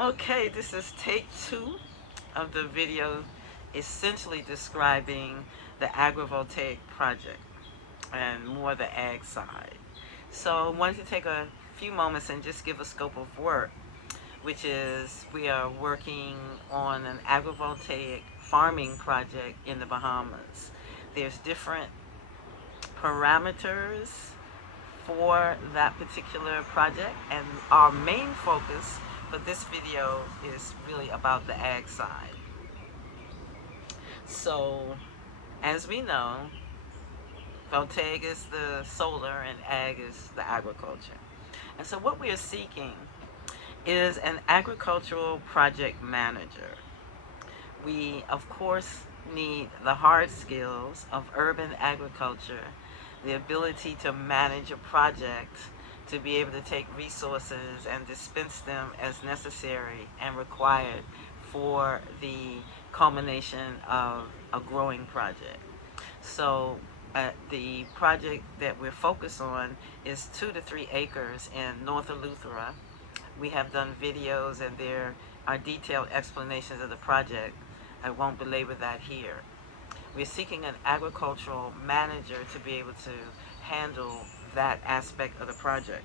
Okay, this is take 2 of the video essentially describing the agrivoltaic project and more the ag side. So I wanted to take a few moments and just give a scope of work, which is we are working on an agrivoltaic farming project in the Bahamas. There's different parameters for that particular project, and our main focus for this video is really about the ag side. So, as we know, Voltaic is the solar and ag is the agriculture. And so what we are seeking is an agricultural project manager. We, of course, need the hard skills of urban agriculture, the ability to manage a project, to be able to take resources and dispense them as necessary and required for the culmination of a growing project. So the project that we're focused on is 2 to 3 acres in North Eleuthera. We have done videos and there are detailed explanations of the project. I won't belabor that here. We're seeking an agricultural manager to be able to handle that aspect of the project.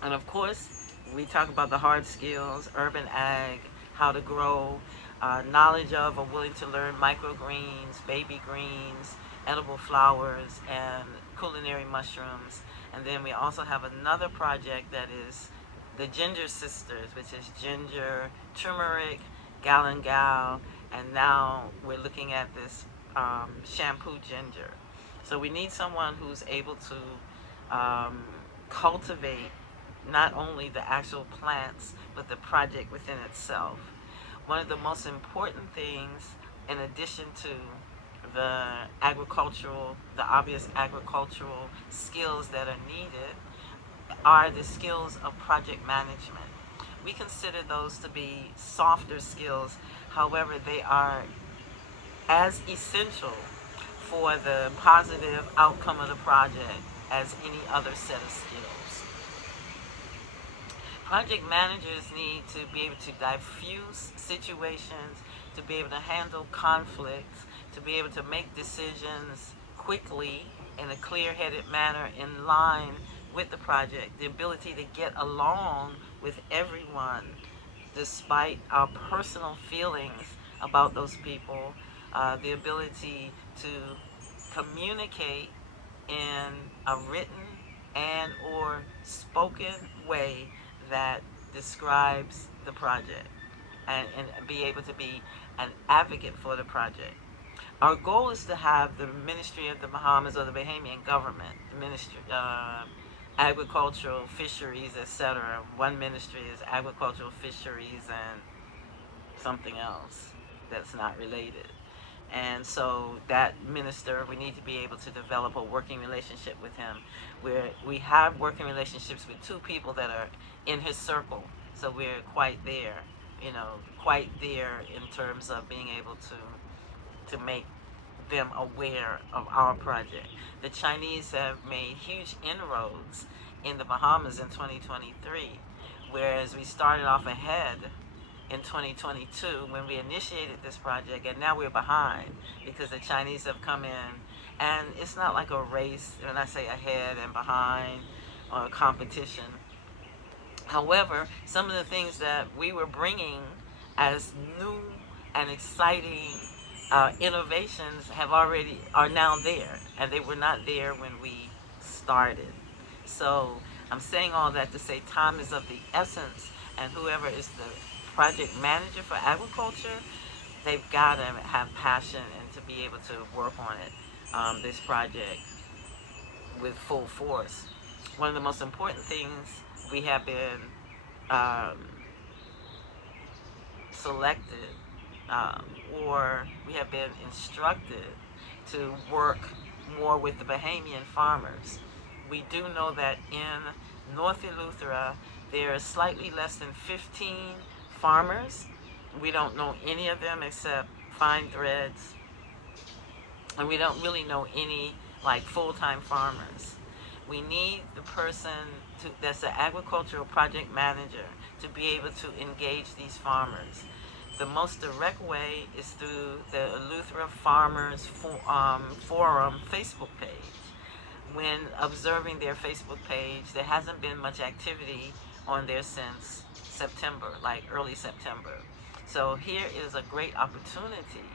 And of course, we talk about the hard skills, urban ag, how to grow, knowledge of or willing to learn microgreens, baby greens, edible flowers, and culinary mushrooms. And then we also have another project that is the Ginger Sisters, which is ginger, turmeric, galangal, and now we're looking at this shampoo ginger. So we need someone who's able to cultivate not only the actual plants, but the project within itself. One of the most important things, in addition to the obvious agricultural skills that are needed, are the skills of project management. We consider those to be softer skills, however, they are as essential for the positive outcome of the project as any other set of skills. Project managers need to be able to diffuse situations, to be able to handle conflicts, to be able to make decisions quickly in a clear-headed manner in line with the project, the ability to get along with everyone despite our personal feelings about those people, the ability to communicate in a written and or spoken way that describes the project, and be able to be an advocate for the project. Our goal is to have the Ministry of the Bahamas or the Bahamian government, the Ministry, agricultural, fisheries, etc. One ministry is agricultural, fisheries, and something else that's not related. And so that minister, we need to be able to develop a working relationship with him. We have working relationships with 2 people that are in his circle. So we're quite there, quite there in terms of being able to make them aware of our project. The Chinese have made huge inroads in the Bahamas in 2023, whereas we started off ahead in 2022 when we initiated this project, and now we're behind because the Chinese have come in, and it's not like a race when I say ahead and behind or a competition. However, some of the things that we were bringing as new and exciting innovations are now there, and they were not there when we started. So I'm saying all that to say time is of the essence, and whoever is the project manager for agriculture, they've got to have passion and to be able to work on it, this project with full force. One of the most important things we have been um, selected, or we have been instructed to work more with the Bahamian farmers. We do know that in North Eleuthera there are slightly less than 15 farmers. We don't know any of them except fine threads, and we don't really know any like full-time farmers. We need the person that's an agricultural project manager to be able to engage these farmers. The most direct way is through the Eleuthera Farmers Forum Facebook page. When observing their Facebook page, there hasn't been much activity on there since September, like early September. So here is a great opportunity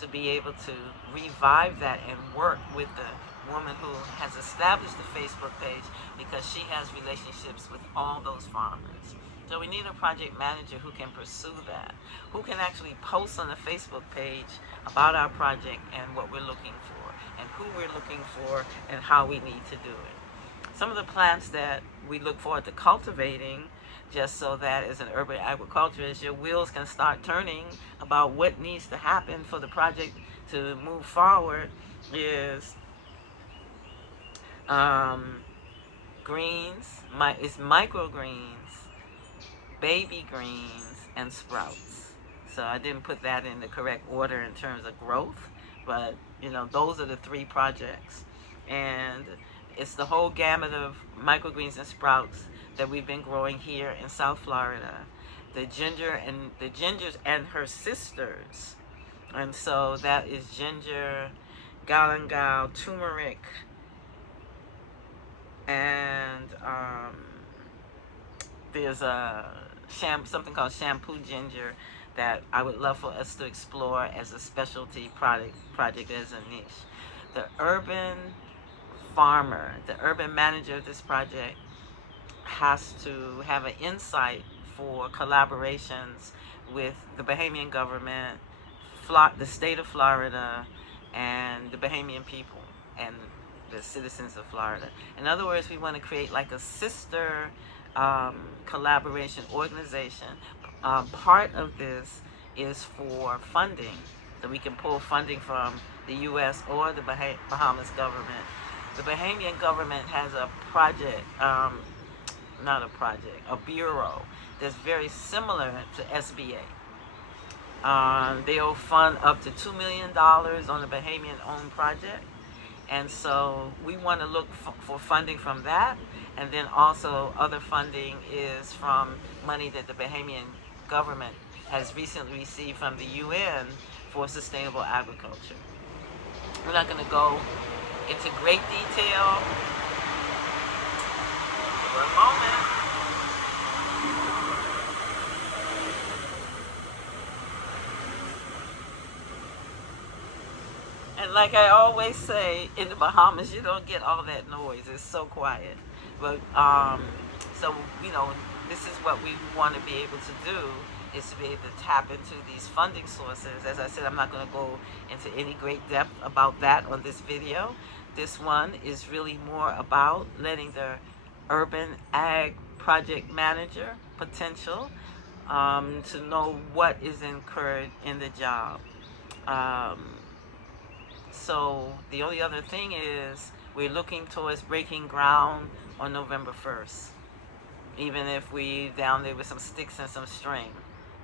to be able to revive that and work with the woman who has established the Facebook page, because she has relationships with all those farmers. So we need a project manager who can pursue that, who can actually post on the Facebook page about our project and what we're looking for and who we're looking for and how we need to do it. Some of the plants that we look forward to cultivating, just so that as an urban agriculturist, your wheels can start turning about what needs to happen for the project to move forward, is greens, it's microgreens, baby greens, and sprouts. So I didn't put that in the correct order in terms of growth, but those are the three projects. And it's the whole gamut of microgreens and sprouts that we've been growing here in South Florida. The gingers and her sisters. And so that is ginger, galangal, turmeric, and there's something called shampoo ginger that I would love for us to explore as a specialty project as a niche. The urban farmer, the urban manager of this project, has to have an insight for collaborations with the Bahamian government, the state of Florida, and the Bahamian people and the citizens of Florida. In other words, we want to create like a sister collaboration organization. Part of this is for funding, so we can pull funding from the U.S. or the Bahamas government. The Bahamian government has a project, a bureau that's very similar to SBA. They'll fund up to $2 million on a Bahamian-owned project. And so we want to look for funding from that. And then also other funding is from money that the Bahamian government has recently received from the UN for sustainable agriculture. We're not going to go into great detail. One moment. And like I always say, in the Bahamas, you don't get all that noise. It's so quiet. But, so, this is what we want to be able to do, is to be able to tap into these funding sources. As I said, I'm not going to go into any great depth about that on this video. This one is really more about letting the urban ag project manager potential to know what is incurred in the job. So the only other thing is we're looking towards breaking ground on November 1st. Even if we down there with some sticks and some string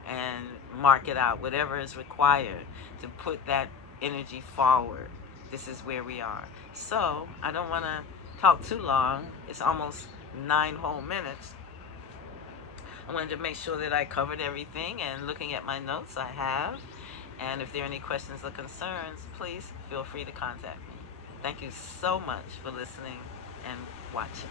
and mark it out, whatever is required to put that energy forward. This is where we are. So I don't want to talk too long. It's almost 9 whole minutes. I wanted to make sure that I covered everything, and looking at my notes, I have. And if there are any questions or concerns, please feel free to contact me. Thank you so much for listening and watching.